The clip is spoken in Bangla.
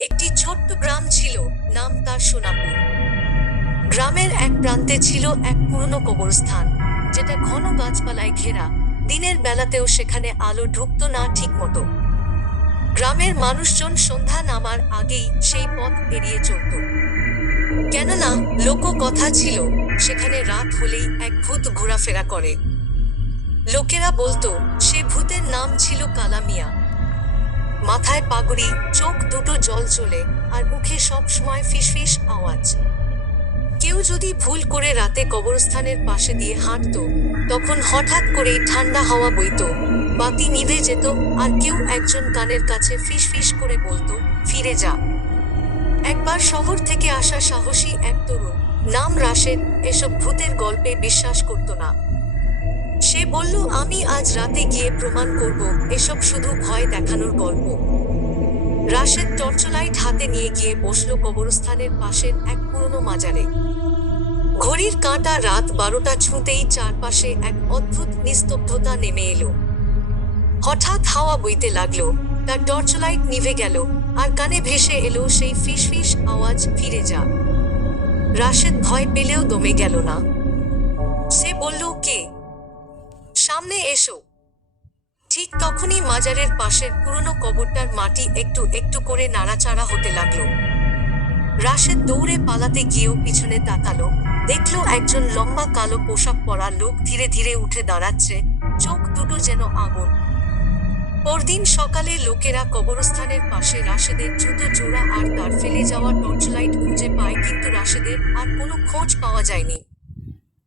একটি ছোট্ট গ্রাম ছিল, নাম তার সোনাপুর। গ্রামের এক প্রান্তে ছিল এক পুরনো কবরস্থান, যেটা ঘন গাছপালায় ঘেরা। দিনের বেলাতেও সেখানে আলো ঢুকতো না ঠিক মতো গ্রামের মানুষজন সন্ধ্যা নামার আগেই সেই পথ এড়িয়ে চলত। কেননা লোক কথা ছিল, সেখানে রাত হলেই এক ভূত ঘোরাফেরা করে। লোকেরা বলতো, সে ভূতের নাম ছিল কালামিয়া। মাথায় পাগড়ি, চোখ দুটো জল চলে, আর মুখে সব সময় ফিসফিস আওয়াজ। কেউ যদি ভুল করে রাতে কবরস্থানের পাশে দিয়ে হাঁটত, তখন হঠাৎ করেই ঠান্ডা হাওয়া বইত, বাতি নিভে যেত, আর কেউ একজন কানের কাছে ফিস ফিস করে বলতো, ফিরে যা। একবার শহর থেকে আসা সাহসী এক তরুণ, নাম রাশেদ, এসব ভূতের গল্পে বিশ্বাস করত না। সে বলল, আমি আজ রাতে গিয়ে প্রমাণ করব। এসব শুধু ভয় দেখানোর গল্প। রাশেদ টর্চলাইট হাতে নিয়ে গিয়ে বসল কবরস্থানের পাশের এক পুরনো মাজারে। ঘড়ির কাঁটা রাত বারোটা ছুঁতেই চারপাশে এক অদ্ভুত নিস্তব্ধতা নেমে এলো। হঠাৎ হাওয়া বইতে লাগল, তার টর্চলাইট নিভে গেল, আর কানে ভেসে এলো সেই ফিসফিস আওয়াজ, ফিরে যা। রাশেদ ভয় পেলেও দমে গেল না। সে বলল, কে? সামনে এসো। ঠিক তখনই মাজারের পাশের পুরনো কবরটার মাটি একটু একটু করে নাড়াচাড়া হতে লাগল। রাশেদ দৌড়ে পালাতে গিয়েও পিছনে তাকালো। দেখল একজন লম্বা কালো পোশাক পরা লোক ধীরে ধীরে উঠে দাঁড়াচ্ছে, চোখ দুটো যেন আগুন। পরদিন সকালে লোকেরা কবরস্থানের পাশে রাশেদের জুতো জোড়া আর তার ফেলে যাওয়া টর্চলাইট খুঁজে পায়, কিন্তু রাশেদের আর কোনো খোঁজ পাওয়া যায়নি।